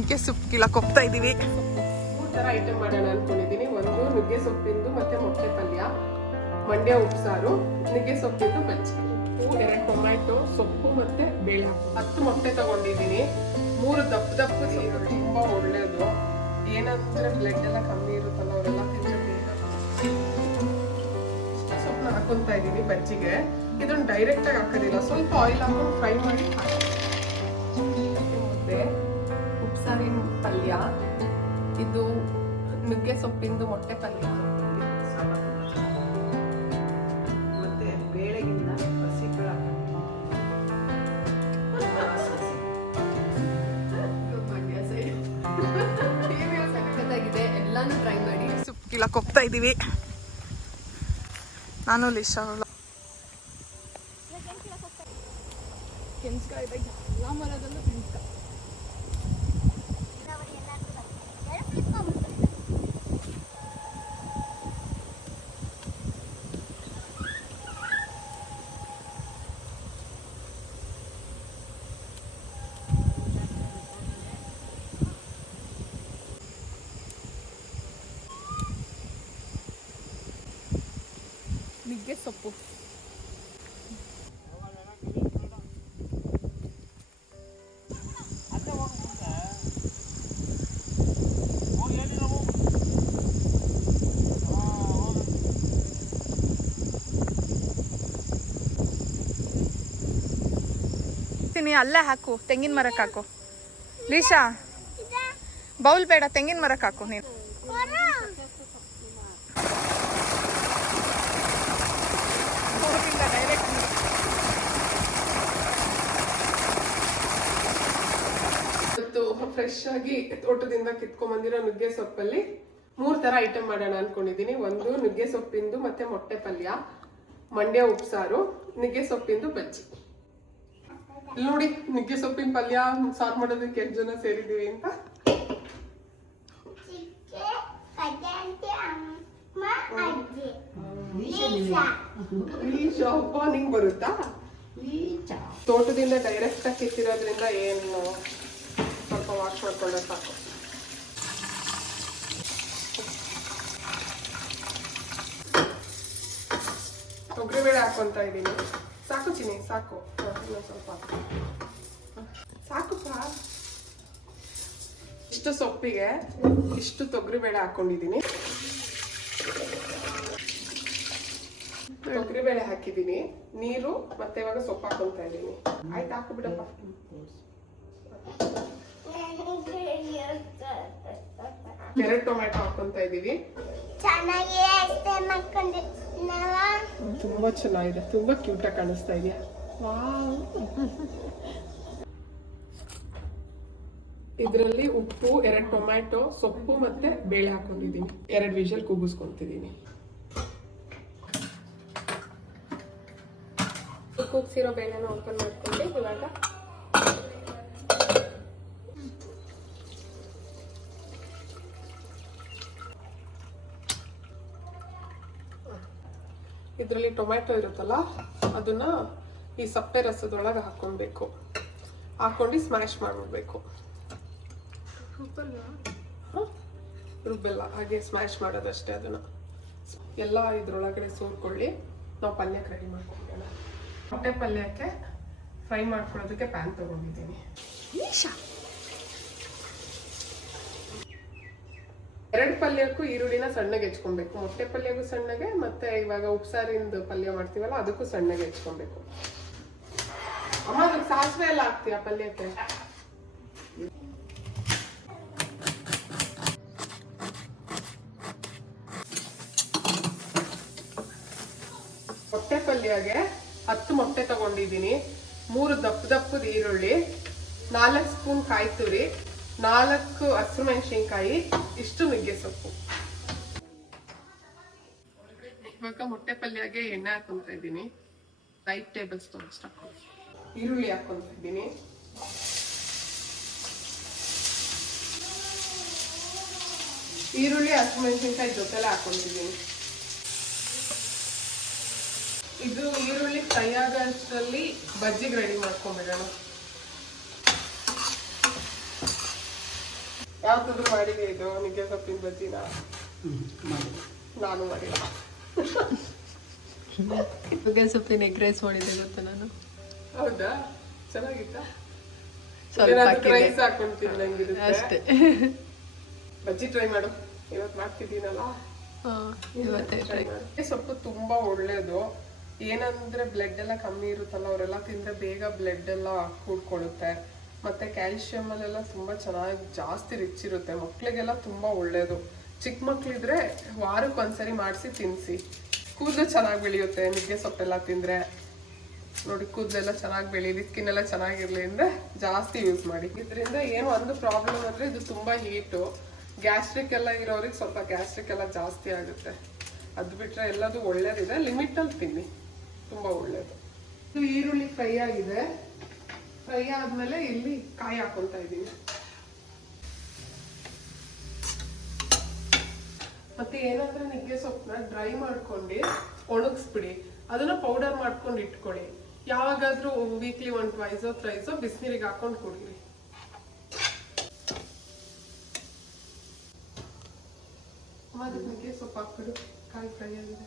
ನುಗ್ಗೆ ಸೊಪ್ಪು ಕೀಳಕ್ಕೆ ಹೋಗ್ತಾ ಇದೀವಿ. 3 ಥರ ಐಟಮ್ ಮಾಡೋಣ ಅನ್ಕೊಂಡಿದ್ದೀನಿ. ಒಂದು ನುಗ್ಗೆ ಸೊಪ್ಪಿಂದು ಮತ್ತೆ ಮೊಟ್ಟೆ ಪಲ್ಯ, ಮಂಡ್ಯ ಉಪ್ಸಾರು, ನುಗ್ಗೆ ಸೊಪ್ಪಿಂದು ಬಜ್ಜಿ, 2 ಟೊಮ್ಯಾಟೊ, ಸೊಪ್ಪು ಮತ್ತೆ ಬೇಳೆ. 10 ಮೊಟ್ಟೆ ತಗೊಂಡಿದ್ದೀನಿ. 3 ದಪ್ಪ ನೀರು ತುಂಬಾ ಒಳ್ಳೇದು. ಏನಂದ್ರೆ ಬ್ಲಡ್ ಎಲ್ಲ ಕಮ್ಮಿ ಇರುತ್ತಲ್ಲ, ಅವರೆಲ್ಲ ತಿಂದ್ರೆ ಸೊಪ್ಪನ್ನ ಹಾಕೊಂತಾ ಇದ್ದೀನಿ ಬಜ್ಜಿಗೆ. ಇದನ್ನ ಡೈರೆಕ್ಟ್ ಆಗಿ ಹಾಕೋದಿಲ್ಲ, ಸ್ವಲ್ಪ ಆಯಿಲ್ ಹಾಕೊಂಡು ಫ್ರೈ ಮಾಡಿ ಮುದ್ದೆ, ಉಪ್ಸಾರಿನ ಪಲ್ಯ, ಇದು ನುಗ್ಗೆ ಸೊಪ್ಪಿಂದು ಮೊಟ್ಟೆ ಪಲ್ಯ, ಮತ್ತೆ ಬೇಳೆಗಿನ್ನ ಹಸಿಗಳ ಎಲ್ಲಾನು ಟ್ರೈ ಮಾಡಿ. ಸೊಪ್ಪು ಕೀಳಕ್ಕೆ ಹೋಗ್ತಾ ಇದೀವಿ ನಾನು ಲಿಶಾ. ಕೆಂಚ್ಕಾಯಿ ಇದೆ, ಎಲ್ಲ ಮರದಲ್ಲೂ ಕೆಂಚ್ಕಾಯಿ. ನುಗ್ಗೆ ಸೊಪ್ಪು ಅಲ್ಲೇ ಹಾಕು, ತೆಂಗಿನ ಮರಕ್ಕೆ ಹಾಕು. ಲೀಶಾ ಬೌಲ್ ಬೇಡ, ತೆಂಗಿನ ಮರಕ್ಕೆ ಹಾಕು ನೀನು. ಫ್ರೆಶ್ ಆಗಿ ತೋಟದಿಂದ ಕಿತ್ಕೊಂಡ್ ಬಂದಿರೋ ನುಗ್ಗೆ ಸೊಪ್ಪಲ್ಲಿ 3 ಥರ ಐಟಮ್ ಮಾಡೋಣ ಅನ್ಕೊಂಡಿದ್ದೀನಿ. ಒಂದು ನುಗ್ಗೆ ಸೊಪ್ಪಿಂದು ಮತ್ತೆ ಮೊಟ್ಟೆ ಪಲ್ಯ, ಮಂಡ್ಯ ಉಪ್ಸಾರು, ನುಗ್ಗೆ ಸೊಪ್ಪಿಂದು ಬಜ್ಜಿ. ಇಲ್ಲಿ ನೋಡಿ, ನುಗ್ಗೆ ಸೊಪ್ಪಿನ ಪಲ್ಯ ಸಾರು ಮಾಡೋದಕ್ಕೆ ಎಷ್ಟು ಜನ ಸೇರಿದೀವಿ ಅಂತ. ನಿಂಗ್ ಬರುತ್ತಾ? ತೋಟದಿಂದ ಡೈರೆಕ್ಟ್ ಆಗಿ ಕಿತ್ತಿರೋದ್ರಿಂದ ಏನು ಸ್ವಲ್ಪ ವಾಶ್ ಮಾಡ್ಕೊಂಡ್ರೆ ಸಾಕು. ತೊಗರಿಬೇಳೆ ಹಾಕೊಂತ ಇದ್ದೀನಿ. ಸಾಕು ಚಿನಿ, ಸಾಕು. ಇನ್ನೊಂದು ಸ್ವಲ್ಪ ಸಾಕು. ಇಷ್ಟು ಸೊಪ್ಪಿಗೆ ಇಷ್ಟು ತೊಗರಿಬೇಳೆ ಹಾಕೊಂಡಿದ್ದೀನಿ. ತೊಗರಿಬೇಳೆ ಹಾಕಿದ್ದೀನಿ, ನೀರು ಮತ್ತೆ ಇವಾಗ ಸೊಪ್ಪು ಹಾಕೊಂತ ಇದ್ದೀನಿ. ಆಯ್ತು, ಹಾಕು ಬಿಡಪ್ಪ. ಎರಡು ಟೊಮ್ಯಾಟೊ ಹಾಕೊಂತ ಇದೀವಿ. ತುಂಬಾ ಚೆನ್ನಾಗಿದೆ, ತುಂಬಾ ಕ್ಯೂಟ್ ಆಗಿ ಕಾಣಿಸ್ತಾ ಇದೆಯಾ? ಇದರಲ್ಲಿ ಉಪ್ಪು, 2 ಟೊಮ್ಯಾಟೊ, ಸೊಪ್ಪು ಮತ್ತೆ ಬೇಳೆ ಹಾಕೊಂಡಿದ್ದೀನಿ. 2 ವಿಷಲ್ ಕೂಗಿಸ್ಕೊಂತಿದ್ದೀನಿ. ಕೂಗ್ಸಿರೋ ಬೇಳೆನ ಓಪನ್ ಮಾಡ್ಕೊಂಡು ಇವಾಗ ಇದರಲ್ಲಿ ಟೊಮ್ಯಾಟೊ ಇರುತ್ತಲ್ಲ, ಅದನ್ನ ಈ ಸಪ್ಪೆ ರಸದೊಳಗೆ ಹಾಕೊಳ್ಬೇಕು. ಹಾಕೊಂಡು ಸ್ಮ್ಯಾಶ್ ಮಾಡ್ಬಿಡ್ಬೇಕು. ರುಬ್ಬೆಲ್ಲ ಹಾಗೆ ಸ್ಮ್ಯಾಶ್ ಮಾಡೋದಷ್ಟೇ. ಅದನ್ನ ಎಲ್ಲ ಇದ್ರೊಳಗಡೆ ಸೋರ್ಕೊಳ್ಳಿ. ನಾವು ಪಲ್ಯಕ್ಕೆ ರೆಡಿ ಮಾಡ್ಕೊಳ್ಳೋಣ. ಮೊಟ್ಟೆ ಪಲ್ಯಕ್ಕೆ ಫ್ರೈ ಮಾಡ್ಕೊಳ್ಳೋದಕ್ಕೆ ಪ್ಯಾನ್ ತಗೊಂಡಿದ್ದೀನಿ. 2 ಪಲ್ಯಕ್ಕೂ ಈರುಳ್ಳಿನ ಸಣ್ಣಗೆ ಹೆಚ್ಕೊಬೇಕು. ಮೊಟ್ಟೆ ಪಲ್ಯಗೂ ಸಣ್ಣಗೆ, ಮತ್ತೆ ಇವಾಗ ಉಪ್ಸಾರಿಂದು ಪಲ್ಯ ಮಾಡ್ತೀವಲ್ಲ ಅದಕ್ಕೂ ಸಣ್ಣಗೆ ಹೆಚ್ಕೊಬೇಕು. ಅಮ್ಮ, ಅದಕ್ಕೆ ಸಾಸಿವೆ ಎಲ್ಲ ಹಾಕ್ತೀಯ ಪಲ್ಯಕ್ಕೆ? ಮೊಟ್ಟೆ ಪಲ್ಯಗೆ 10 ಮೊಟ್ಟೆ ತಗೊಂಡಿದ್ದೀನಿ. 3 ದಪ್ಪದ ಈರುಳ್ಳಿ, 4 ಸ್ಪೂನ್ ಕಾಯಿ ತುರಿ, 4 ಹಸಿರು ಮೆಣಸಿನ್ಕಾಯಿ, ಇಷ್ಟು ನುಗ್ಗೆ ಸೊಪ್ಪು. ಇವಾಗ ಮೊಟ್ಟೆ ಪಲ್ಯಗೆ ಎಣ್ಣೆ ಹಾಕೊಂತ ಇದ್ದೀನಿ. 5 ಟೇಬಲ್ ಸ್ಪೂನ್ ಅಷ್ಟು ಹಾಕೊಂಡು ಈರುಳ್ಳಿ ಹಾಕೊಂತ ಇದ್ದೀನಿ. ಈರುಳ್ಳಿ ಹಸಿರು ಮೆಣಸಿನ್ಕಾಯಿ ಜೊತೆಲೆ ಹಾಕೊಂಡಿದ್ದೀನಿ. ಇದು ಈರುಳ್ಳಿ ಫ್ರೈ ಆಗೋಷ್ಟರಲ್ಲಿ ಬಜ್ಜಿಗೆ ರೆಡಿ ಮಾಡ್ಕೊಂಡ್ಬಿಡೋಣ. ಯಾವ್ದಾದ್ರು ಮಾಡಿದೆ ಇದು ನುಗ್ಗೆ ಸೊಪ್ಪಿನ ಬಜ್ಜಿನ? ಮಾಡಿ ನಾನು ಮಾಡಿಲ್ಲ. ನುಗ್ಗೆ ಸೊಪ್ಪಿನ ಎಗ್ ರೈಸ್ ಮಾಡಿದೆ ಗೊತ್ತಾ ನಾನು. ಹೌದಾ? ಚೆನ್ನಾಗಿತ್ತ? ಸ್ವಲ್ಪ ಹಾಕಿದೆ. ರೈಸ್ ಹಾಕೊಂಡು ತಿನ್ನಂಗಿರುತ್ತೆ ಅಷ್ಟೇ. ಬಜ್ಜಿ ಟ್ರೈ ಮಾಡು. ಇವತ್ತು ಮಾಡ್ತಿದ್ದೀನಲ್ಲ, ಇವತ್ತೇ ಟ್ರೈ. ನುಗ್ಗೆ ಸೊಪ್ಪು ತುಂಬಾ ಒಳ್ಳೇದು. ಏನಂದ್ರೆ ಬ್ಲಡ್ ಎಲ್ಲ ಕಮ್ಮಿ ಇರುತ್ತಲ್ಲ, ಅವರೆಲ್ಲ ತಿಂದ್ರೆ ಬೇಗ ಬ್ಲಡ್ ಎಲ್ಲ ಕೂಡ್ಕೊಳ್ಳುತ್ತೆ. ಮತ್ತೆ ಕ್ಯಾಲ್ಸಿಯಂ ಅಲ್ಲೆಲ್ಲ ತುಂಬಾ ಚೆನ್ನಾಗಿ ಜಾಸ್ತಿ ರಿಚ್ ಇರುತ್ತೆ. ಮಕ್ಳಿಗೆಲ್ಲ ತುಂಬಾ ಒಳ್ಳೇದು. ಚಿಕ್ಕ ಮಕ್ಳಿದ್ರೆ ವಾರಕ್ಕೆ ಒಂದ್ಸರಿ ಮಾಡಿಸಿ ತಿನ್ನಿಸಿ. ಕೂದಲು ಚೆನ್ನಾಗಿ ಬೆಳೆಯುತ್ತೆ ನುಗ್ಗೆ ಸೊಪ್ಪೆಲ್ಲ ತಿಂದ್ರೆ. ನೋಡಿ, ಕೂದಲೆಲ್ಲ ಚೆನ್ನಾಗಿ ಬೆಳೀಲಿ, ಸ್ಕಿನ್ ಎಲ್ಲ ಚೆನ್ನಾಗಿರ್ಲಿ ಅಂದ್ರೆ ಜಾಸ್ತಿ ಯೂಸ್ ಮಾಡಿ. ಇದರಿಂದ ಏನು ಒಂದು ಪ್ರಾಬ್ಲಮ್ ಅಂದ್ರೆ ಇದು ತುಂಬಾ ಹೀಟು. ಗ್ಯಾಸ್ಟ್ರಿಕ್ ಎಲ್ಲ ಇರೋರಿಗೆ ಸ್ವಲ್ಪ ಗ್ಯಾಸ್ಟ್ರಿಕ್ ಎಲ್ಲ ಜಾಸ್ತಿ ಆಗುತ್ತೆ. ಅದು ಬಿಟ್ರೆ ಎಲ್ಲದು ಒಳ್ಳೇದಿದೆ. ಲಿಮಿಟಲ್ಲಿ ತಿನ್ನಿ, ತುಂಬಾ ಒಳ್ಳೇದು. ಇದು ಈರುಳ್ಳಿ ಫ್ರೈ ಆಗಿದೆ. ಫ್ರೈ ಆದ್ಮೇಲೆ ಇಲ್ಲಿ ಕಾಯಿ ಹಾಕೊಳ್ತಾ ಇದ್ದೀನಿ. ಮತ್ತೆ ಏನಂದ್ರೆ ನುಗ್ಗೆ ಸೊಪ್ಪನ್ನ ಡ್ರೈ ಮಾಡ್ಕೊಂಡು ಒಣಗಿಸ್ಬಿಡಿ. ಅದನ್ನ ಪೌಡರ್ ಮಾಡ್ಕೊಂಡು ಇಟ್ಕೊಳ್ಳಿ. ಯಾವಾಗಾದ್ರೂ ವೀಕ್ಲಿ 1 ಟ್ವೈಸೋ ಥ್ರೈಸೋ ಬಿಸಿನೀರಿಗೆ ಹಾಕೊಂಡು ಕುಡೀರಿ. ಅದಕ್ಕೆ ನುಗ್ಗೆ ಸೊಪ್ಪು ಹಾಕ್ಬಿಡು. ಕಾಯಿ ಫ್ರೈ ಆಗಿದೆ.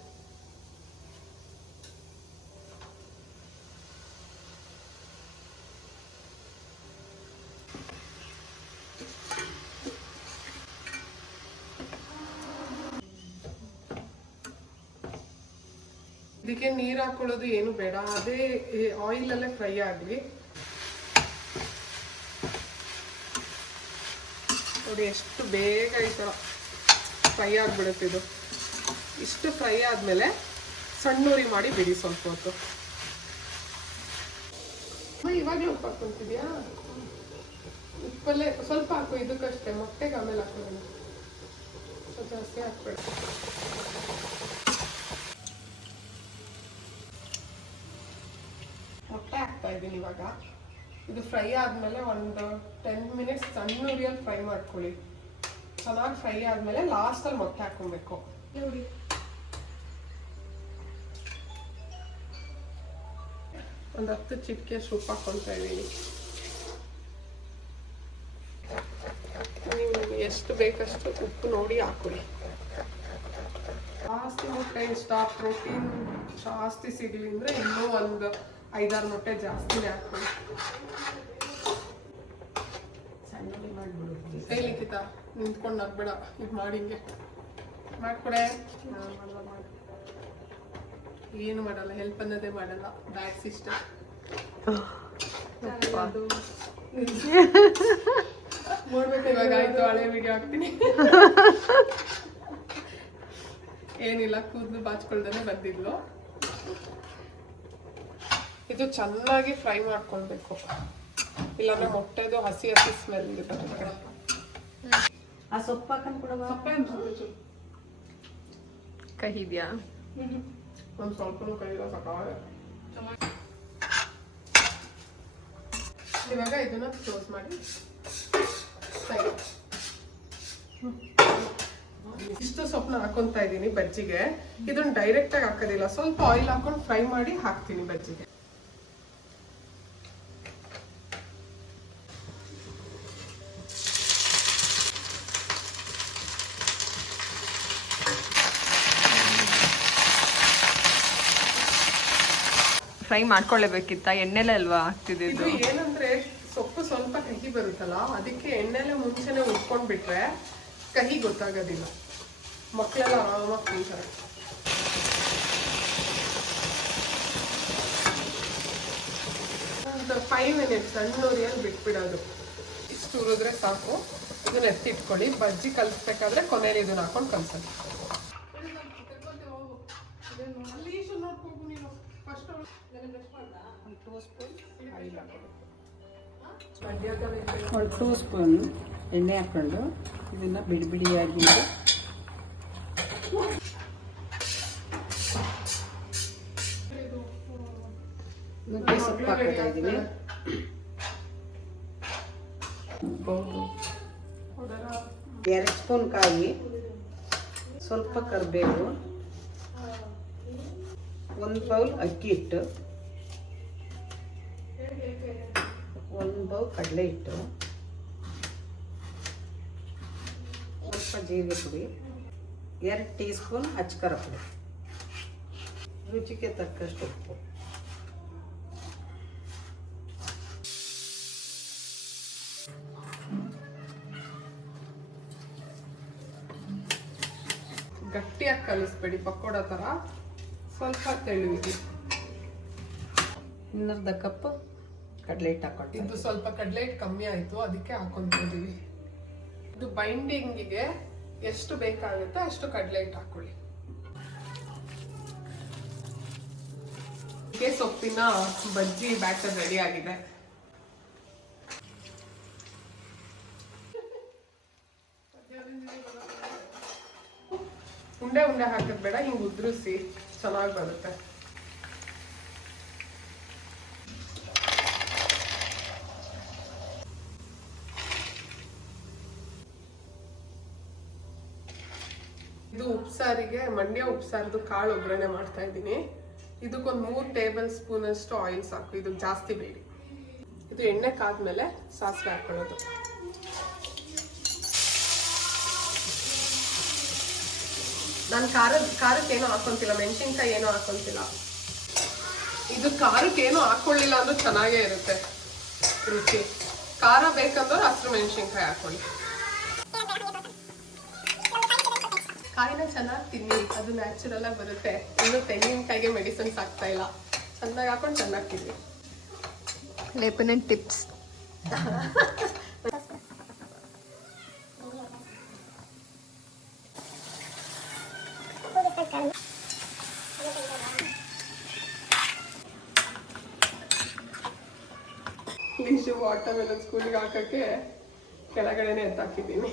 ಇದಕ್ಕೆ ನೀರು ಹಾಕೊಳ್ಳೋದು ಏನು ಬೇಡ, ಅದೇ ಆಯಿಲ್ ಅಲ್ಲೇ ಫ್ರೈ ಆಗಲಿ. ನೋಡಿ ಎಷ್ಟು ಬೇಗ ಈ ಥರ ಫ್ರೈ ಆಗಿಬಿಡುತ್ತೆ ಇದು. ಇಷ್ಟು ಫ್ರೈ ಆದಮೇಲೆ ಸಣ್ಣೂರಿ ಮಾಡಿ ಬಿಡಿ ಸ್ವಲ್ಪ ಹೊತ್ತು. ಇವಾಗಲೇ ಉಪ್ಪು ಹಾಕೊಂತಿದ್ಯಾ? ಉಪ್ಪಲ್ಲೇ ಸ್ವಲ್ಪ ಹಾಕು, ಇದಕ್ಕಷ್ಟೇ. ಮೊಟ್ಟೆಗೆ ಆಮೇಲೆ ಹಾಕೋಣ, ಜಾಸ್ತಿ ಹಾಕ್ಬೇಡ. ಮೊಟ್ಟೆ ಹಾಕ್ತಾ ಇದ್ದೀನಿ ಇವಾಗ. ಇದು ಫ್ರೈ ಆದಮೇಲೆ ಒಂದು 10 ಮಿನಿಟ್ಸ್ ಸಣ್ಣ ಉರಿಯಲ್ಲಿ ಫ್ರೈ ಮಾಡ್ಕೊಳ್ಳಿ. ಚೆನ್ನಾಗಿ ಫ್ರೈ ಆದಮೇಲೆ ಲಾಸ್ಟಲ್ಲಿ ಮೊಟ್ಟೆ ಹಾಕೊಬೇಕು. ನೋಡಿ, ಒಂದು 10 ಚಿಟಿಕೆ ಉಪ್ಪು ಹಾಕೊಳ್ತಾ ಇದ್ದೀನಿ. ನೀವು ಎಷ್ಟು ಬೇಕಷ್ಟು ಉಪ್ಪು ನೋಡಿ ಹಾಕೊಳ್ಳಿ. ಜಾಸ್ತಿ ಮೊಟ್ಟೆ ಇಷ್ಟ, ಪ್ರೋಟೀನ್ ಜಾಸ್ತಿ ಸಿಗಲಿ ಅಂದರೆ ಇನ್ನೂ ಒಂದು 5-6 ಮೊಟ್ಟೆ ಜಾಸ್ತಿನೇ ಹಾಕೊಳ್ಳಿ. ಸಣ್ಣಗೆ ಮಾಡಿಬಿಡುತ್ತೆ. ಹೇಲಿಕ್ಕಿತ ನಿಂತ್ಕೊಂಡು ನಗ್ಬೇಡ, ಇದು ಮಾಡಿ ಹಿಂಗೆ ಮಾಡ್ಕೊಡೆ. ಏನು ಮಾಡಲ್ಲ, ಹೆಲ್ಪ್ ಅನ್ನೋದೇ ಮಾಡಲ್ಲ. ಬ್ಯಾಡ್ ಸಿಸ್ಟಮ್. ನೋಡ್ಬೇಕು ಇವಾಗ. ಆಯ್ತು, ಹಳೆ ವಿಡಿಯೋ ಹಾಕ್ತೀನಿ. ಏನಿಲ್ಲ, ಕೂದಲು ಬಾಚ್ಕೊಳ್ದೇ ಬಂದಿದ್ಲು. ಇದು ಚೆನ್ನಾಗಿ ಫ್ರೈ ಮಾಡ್ಕೊಳ್ಬೇಕು, ಇಲ್ಲಾಂದ್ರೆ ಮೊಟ್ಟೆದು ಹಸಿ ಹಸಿ ಸ್ಮೆಲ್ ಇರುತ್ತೆ. ಆ ಸೊಪ್ಪು ಹಾಕೊಂಡು ಕೊಡವಾ? ಕಹಿ ಇದೆಯಾ? ಒಂದು ಸ್ವಲ್ಪನೂ ಕೈಯಿಲ್ಲ, ಸಾಕಾಗ. ಇವಾಗ ಇದನ್ನ ಕ್ಲೋಸ್ ಮಾಡಿ ಇಷ್ಟು ಸೊಪ್ಪನ್ನ ಹಾಕೊಂತಾ ಇದ್ದೀನಿ ಬಜ್ಜಿಗೆ. ಇದನ್ನ ಡೈರೆಕ್ಟ್ ಆಗಿ ಹಾಕೋದಿಲ್ಲ, ಸ್ವಲ್ಪ ಆಯಿಲ್ ಹಾಕೊಂಡು ಫ್ರೈ ಮಾಡಿ ಹಾಕ್ತೀನಿ ಬಜ್ಜಿಗೆ. ಫ್ರೈ ಮಾಡ್ಕೊಳ್ಳೇಬೇಕಿತ್ತ? ಎಣ್ಣೆಲೆ ಅಲ್ವಾ ಆಗ್ತಿದ್ದು? ಇದು ಏನಂದ್ರೆ ಸೊಪ್ಪು ಸ್ವಲ್ಪ ಕಹಿ ಬರುತ್ತಲ್ಲ, ಅದಕ್ಕೆ ಎಣ್ಣೆಲೆ ಮುಂಚೆನೆ ಉಟ್ಕೊಂಡ್ಬಿಟ್ರೆ ಕಹಿ ಗೊತ್ತಾಗೋದಿಲ್ಲ. ಮಕ್ಕಳೆಲ್ಲ ಆರಾಮಾಗಿ ತಿಂತಾರೆ. ಒಂದು 5 ಮಿನಿಟ್ಸ್ ಸಣ್ಣ ಉರಿಯಲ್ಲಿ ಬಿಟ್ಬಿಡೋದು. ಇಷ್ಟು ಹುರಿದ್ರೆ ಸಾಕು. ಇದನ್ನ ಎತ್ತಿಟ್ಕೊಳ್ಳಿ. ಬಜ್ಜಿ ಕಲಿಸ್ಬೇಕಾದ್ರೆ ಕೊನೆಯಲ್ಲಿ ಇದನ್ನ ಹಾಕೊಂಡು ಕಲ್ಸೋದು. ಒಂದು 2 ಸ್ಪೂನ್ ಎಣ್ಣೆ ಹಾಕ್ಕೊಂಡು ಇದನ್ನು ಬಿಡಿ ಬಿಡಿಯಾಗಿ ನುಗ್ಗೆ ಸೊಪ್ಪು ಹಾಕ್ತಾ ಇದ್ದೀನಿ. 2 ಸ್ಪೂನ್ ಕಾಯಿ, ಸ್ವಲ್ಪ ಕರಿಬೇವು, 1 ಬೌಲ್ ಅಕ್ಕಿ ಹಿಟ್ಟು, 1 ಬೌಲ್ ಕಡಲೆ ಹಿಟ್ಟು, ಸ್ವಲ್ಪ ಜೀರಿಗೆ ಪುಡಿ, 2 ಟೀ ಸ್ಪೂನ್ ಅಚ್ಕರ ಪುಡಿ, ರುಚಿಗೆ ತಕ್ಕಷ್ಟು ಉಪ್ಪು. ಗಟ್ಟಿಯಾಗಿ ಕಲಿಸ್ಬೇಡಿ, ಪಕೋಡ ಥರ ಸ್ವಲ್ಪ ತೆಳುವಿಗೆ. 1/2 ಕಪ್ ಕಡಲೆ ಹಿಟ್ಟು ಹಾಕೊಳ್ತೀವಿ. ಇದು ಸ್ವಲ್ಪ ಕಡಲೆ ಹಿಟ್ಟು ಕಮ್ಮಿ ಆಯಿತು, ಅದಕ್ಕೆ ಹಾಕೊಂತಿದ್ದೀವಿ. ಇದು ಬೈಂಡಿಂಗಿಗೆ ಎಷ್ಟು ಬೇಕಾಗುತ್ತೆ ಅಷ್ಟು ಕಡಲೆ ಹಿಟ್ಟು ಹಾಕೊಳ್ಳಿ. ನುಗ್ಗೆ ಸೊಪ್ಪಿನ ಬಜ್ಜಿ ಬ್ಯಾಟರ್ ರೆಡಿ ಆಗಿದೆ. ಉಂಡೆ ಉಂಡೆ ಹಾಕೋದು ಬೇಡ, ಹಿಂಗೆ ಉದ್ರಿಸಿ ಚೆನ್ನಾಗಿ ಬರುತ್ತೆ. ಇದು ಉಪ್ಸಾರಿಗೆ, ಮಂಡ್ಯ ಉಪ್ಸಾರದು ಕಾಳು ಒಗ್ಗರಣೆ ಮಾಡ್ತಾ ಇದ್ದೀನಿ. ಇದಕ್ಕೊಂದು 3 ಟೇಬಲ್ ಸ್ಪೂನ್ ಅಷ್ಟು ಆಯಿಲ್ ಸಾಕು, ಇದು ಜಾಸ್ತಿ ಬೇಡಿ. ಇದು ಎಣ್ಣೆ ಕಾದ್ಮೇಲೆ ಸಾಸಿವೆ ಹಾಕೊಳ್ಳೋದು. ನಾನು ಖಾರಕ್ಕೆ ಏನೂ ಹಾಕೊಂತಿಲ್ಲ, ಮೆಣಸಿನ್ಕಾಯಿ ಏನೂ ಹಾಕೊಂತಿಲ್ಲ. ಇದು ಖಾರಕ್ಕೆ ಏನೂ ಹಾಕೊಳ್ಳಿಲ್ಲ ಅಂದ್ರೂ ಚೆನ್ನಾಗೇ ಇರುತ್ತೆ ರುಚಿ. ಖಾರ ಬೇಕಂದ್ರೆ ಹಸಿರು ಮೆಣಸಿನ್ಕಾಯಿ ಹಾಕೊಳ್ಳಿ. ಕಾಯಿನ ಚೆನ್ನಾಗಿ ತಿನ್ನಿ, ಅದು ನ್ಯಾಚುರಲ್ ಆಗಿ ಬರುತ್ತೆ. ಇನ್ನು ತೆಂಗಿನಕಾಯಿಗೆ ಮೆಡಿಸಿನ್ಸ್ ಆಗ್ತಾ ಇಲ್ಲ. ಚೆನ್ನಾಗಿ ಹಾಕೊಂಡು ಚೆನ್ನಾಗಿ ತಿನ್ನಿ. ಲೆಪನನ್ ಟಿಪ್ಸ್. ಲೀಶು ವಾಟರ್ ಮೆಲನ್ ಸ್ಕೂಲಿಗೆ ಹಾಕಕ್ಕೆ ಕೆಳಗಡೆನೆ ಎತ್ತಾಕಿದ್ದೀನಿ.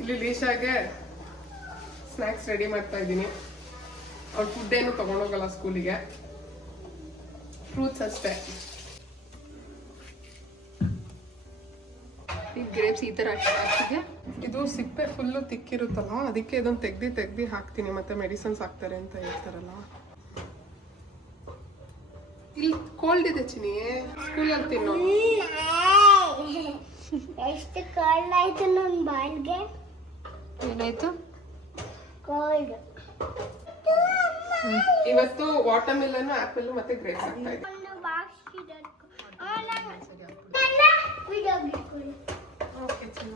ಇಲ್ಲಿ ಲೀಶಾಗೆ ಸ್ನ್ಯಾಕ್ಸ್ ರೆಡಿ ಮಾಡ್ತಾ ಇದ್ದೀನಿ. ಅವ್ಳು ಫುಡ್ ಏನು ತಗೊಂಡೋಗಲ್ಲ ಸ್ಕೂಲಿಗೆ, ಫ್ರೂಟ್ಸ್ ಅಷ್ಟೇ. ಈ ಗ್ರೇಪ್ಸ್ ಈ ಥರ ಹಾಕ್ತಿದ್ಯಾ? ಇದು ಸಿಪ್ಪೆ ಫುಲ್ಲು ತಿಕ್ಕಿರುತ್ತಲ್ಲ, ಅದಕ್ಕೆ ಇದನ್ನು ತೆಗ್ದು ಹಾಕ್ತೀನಿ. ಮತ್ತೆ ಮೆಡಿಸಿನ್ಸ್ ಹಾಕ್ತಾರೆ ಅಂತ ಹೇಳ್ತಾರಲ್ಲ. ಇಲ್ಲಿ ಕೋಲ್ಡ್ ಇದೆ ಚಿನಿ, ಸ್ಕೂಲಲ್ಲಿ ತಿನ್ನೋ. ಎಷ್ಟು ಕೋಲ್ಡ್ ಆಯ್ತು ನನ್ನ ಬಾಲ್ಗೆ. ಏನಾಯ್ತು? ಕೋಲ್ಡ್. ಇವತ್ತು ವಾಟರ್ ಮೆಲನ್, ಆಪಲ್ ಮತ್ತೆ ಗ್ರೇಪ್ಸ್ ಹಾಕ್ತಾ ಇದ್ದೀನಿ. ಓಕೆ ಚಿನ್ನ.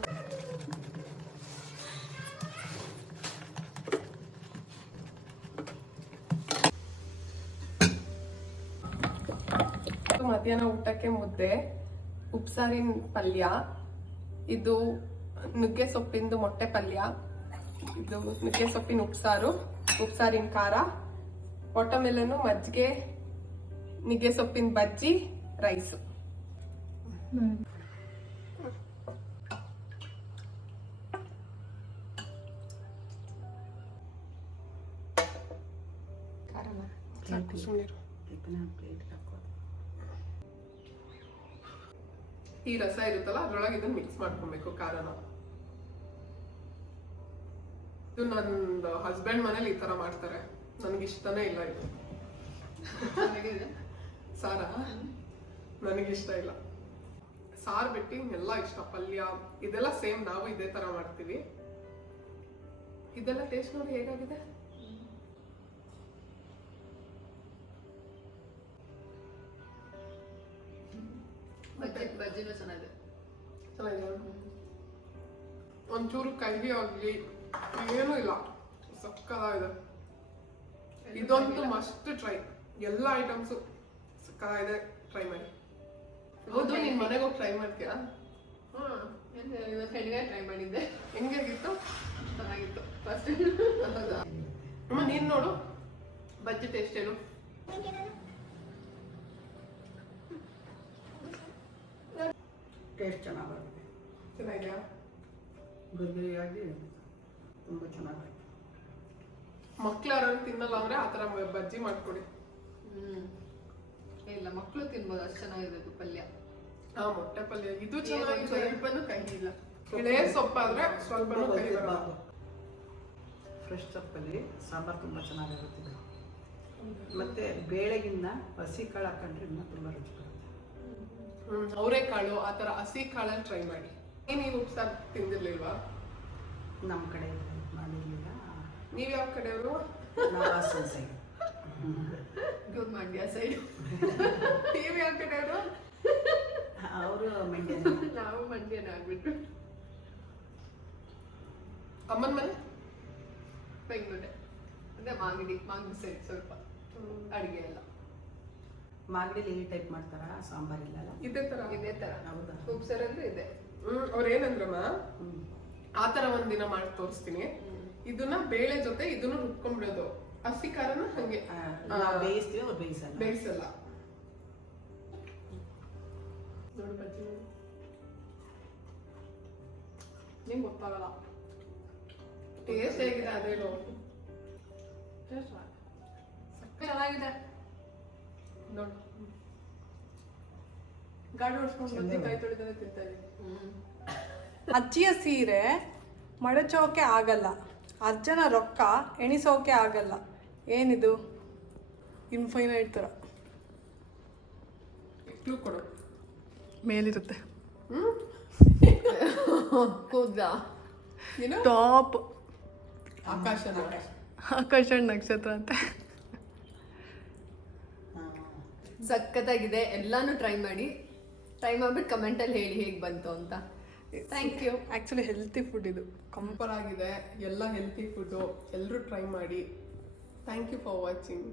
ಮಧ್ಯಾಹ್ನ ಊಟಕ್ಕೆ ಮುದ್ದೆ, ಉಪ್ಸಾರಿನ ಪಲ್ಯ, ಇದು ನುಗ್ಗೆ ಸೊಪ್ಪಿಂದು ಮೊಟ್ಟೆ ಪಲ್ಯ, ಇದು ನುಗ್ಗೆ ಸೊಪ್ಪಿನ ಉಪ್ಸಾರು, ಉಪ್ಸಾರಿನ ಖಾರ, ವಾಟರ್ ಮೆಲನ್, ಮಜ್ಜಿಗೆ, ನುಗ್ಗೆ ಸೊಪ್ಪಿನ ಬಜ್ಜಿ, ರೈಸು. ಸಾಕು, ಸುಮ್ಮನಿರು. ಈ ರಸ ಇರುತ್ತಲ್ಲ ಅದ್ರೊಳಗೆ ಇದನ್ನ ಮಿಕ್ಸ್ ಮಾಡ್ಕೊಬೇಕು ಖಾರನ. ಇದು ನಂದು ಹಸ್ಬೆಂಡ್ ಮನೇಲಿ ಈ ತರ ಮಾಡ್ತಾರೆ, ನನಗೆ ಇಷ್ಟನೇ ಇಲ್ಲ ಇದು. ಸಾರಾ ನನಗಿಷ್ಟ ಇಲ್ಲ. ಸಾರು ಬಿಟ್ಟು ಎಲ್ಲ ಇಷ್ಟ. ಪಲ್ಯ ಇದೆಲ್ಲ ಸೇಮ್, ನಾವು ಇದೇ ತರ ಮಾಡ್ತೀವಿ. ಇದೆಲ್ಲ ಟೇಸ್ಟ್ ನೋಡಿ ಹೇಗಾಗಿದೆ. ಬಜ್ಜಿನೂ ಚೆನ್ನಾಗಿದೆ. ಒಂಚೂರು ಕಹಿ ಆಗ್ಲಿ ಏನೂ ಇಲ್ಲ, ಸಕ್ಕದಾಗಿದೆ. ಇದಂತೂ ಮಸ್ಟ್ ಟ್ರೈ. ಎಲ್ಲ ಐಟಮ್ಸು ಸಕ್ಕದಾಗಿದೆ, ಟ್ರೈ ಮಾಡಿ. ಹೌದು, ನೀನ್ ಮನೆಗೆ ಹೋಗಿ ಟ್ರೈ ಮಾಡ್ತೀಯಾ? ಇವತ್ತು ಟ್ರೈ ಮಾಡಿದ್ದೆ. ಹೆಂಗಾಗಿತ್ತು? ಚೆನ್ನಾಗಿತ್ತು ಫಸ್ಟ್. ಅಮ್ಮ ನೀನ್ ನೋಡು ಬಜ್ಜಿ ಟೇಸ್ಟ್ ಏನು. ಟೇಸ್ಟ್ ಚೆನ್ನಾಗಿದೆ, ಚೆನ್ನಾಗಿದೆಯಾ? ಗರಿಗರಿಯಾಗಿ ತುಂಬ ಚೆನ್ನಾಗಿದೆ. ಮಕ್ಳು ಯಾರು ತಿನ್ನಲ್ಲ ಅಂದ್ರೆ ಆ ಥರ ಬಜ್ಜಿ ಮಾಡ್ಕೊಡಿ. ಇಲ್ಲ, ಮಕ್ಕಳು ತಿನ್ಬೋದು, ಅಷ್ಟು ಚೆನ್ನಾಗಿದೆ ಅದು ಪಲ್ಯ. ಹಾ, ಮೊಟ್ಟೆ ಪಲ್ಯ ಇದು ಚೆನ್ನಾಗಿದೆ. ಸ್ವಲ್ಪನೂ ಕಹಿ ಇಲ್ಲ. ಇಳೆ ಸೊಪ್ಪಾದ್ರೆ ಸ್ವಲ್ಪನೂ ಕಹಿ ಬರಲ್ಲ. ಫ್ರೆಶ್ ಸೊಪ್ಪಲ್ಲಿ ಸಾಂಬಾರು ತುಂಬ ಚೆನ್ನಾಗಿರುತ್ತದೆ. ಮತ್ತೆ ಬೇಳೆಗಿನ್ನ ಹಸಿ ಕಾಳು ಹಾಕೊಂಡ್ರೆ ಇನ್ನೂ ತುಂಬ ರುಚಿ ಬರುತ್ತೆ. ಅವರೆಕಾಳು ಆ ಥರ ಹಸಿ ಕಾಳಲ್ಲಿ ಟ್ರೈ ಮಾಡಿ. ನೀವು ಉಪ್ಸಾರು ತಿಂದಿರ್ಲಿಲ್ವಾ? ನಮ್ಮ ಕಡೆ ಮಾಡಿರಲಿಲ್ಲ. ನೀವು ಯಾವ ಕಡೆಯವರು? ನಾವು ಹಾಸನ ಸೈಡ್. ಮಂಡ್ಯ ಸೈಡ್. ನೀವು ಯಾವ ಕಡೆಯವರು? ಅವರು ಮಂಡ್ಯ. ನಾವು ಮಂಡ್ಯನ ಆಗ್ಬಿಟ್ಟು. ಅಮ್ಮನ ಮನೆ ಬೆಂಗಳೂರೇ, ಅದೇ ಮಾಗಡಿ ಸೈಡ್ ಸ್ವಲ್ಪ ಅಡುಗೆ ಎಲ್ಲ. ಮಾಗಡಿಲಿ ಈ ಟೈಪ್ ಮಾಡ್ತಾರ, ಸಾಂಬಾರ್ ಇಲ್ಲಲ್ಲ? ಇದೇ ತರ ಹೌದಾ? ಉಪ್ಸಾರು ಅಂದ್ರೆ ಇದೆ. ಅವ್ರ ಏನಂದ್ರಮ್ಮ, ಆ ತರ ಒಂದಿನ ಮಾಡಿ ತೋರಿಸ್ತೀನಿ. ಇದನ್ನ ಬೇಳೆ ಜೊತೆ ಇದನ್ನು ರುಬ್ಕೊಂಡ್ಬಿಡೋದು, ಹಸಿ ಖಾರನ ಹಂಗೆ ನಾವು ಬೇಯಿಸ್ತೀವಿ, ಅವ್ರು ಬೇಯಿಸಲ್ಲ. ನೋಡು ಬಜ್ಜಿ, ನಿಂಗೆ ಗೊತ್ತಾಗಲ್ಲ ಟೇಸ್ಟ್ ಹೇಗಿದೆ ಅದೇನು. ಚೆನ್ನಾಗಿದೆ ನೋಡು. ಗಾಡಿ ಓಡಿಸ್ಕೊಂಡು ಬಂದು ಕೈ ತೊಳಿದರೆ ತಿಂತಾ ಇದೀನಿ. ಅಜ್ಜಿಯ ಸೀರೆ ಮಡಚೋಕೆ ಆಗಲ್ಲ, ಅಜ್ಜನ ರೊಕ್ಕ ಎಣಿಸೋಕೆ ಆಗಲ್ಲ. ಏನಿದು? ಇನ್ಫೈನೈಟ್ ಥರ ಕ್ಲೂ ಕೊಡು. ಮೇಲಿರುತ್ತೆ ಕೂದ ಏನು? ಟಾಪ್ ಆಕಾಶ ನಕ್ಷತ್ರ ಅಂತ. ಸಖತ್ತಾಗಿದೆ. ಎಲ್ಲಾನು ಟ್ರೈ ಮಾಡ್ಬಿಟ್ಟು ಕಮೆಂಟಲ್ಲಿ ಹೇಳಿ ಹೇಗೆ ಬಂತು ಅಂತ. Thank you. Actually healthy food ಇದು. ಸೂಪರ್ ಆಗಿದೆ, ಎಲ್ಲ ಹೆಲ್ತಿ ಫುಡ್ಡು, ಎಲ್ಲರೂ ಟ್ರೈ ಮಾಡಿ. Thank you for watching.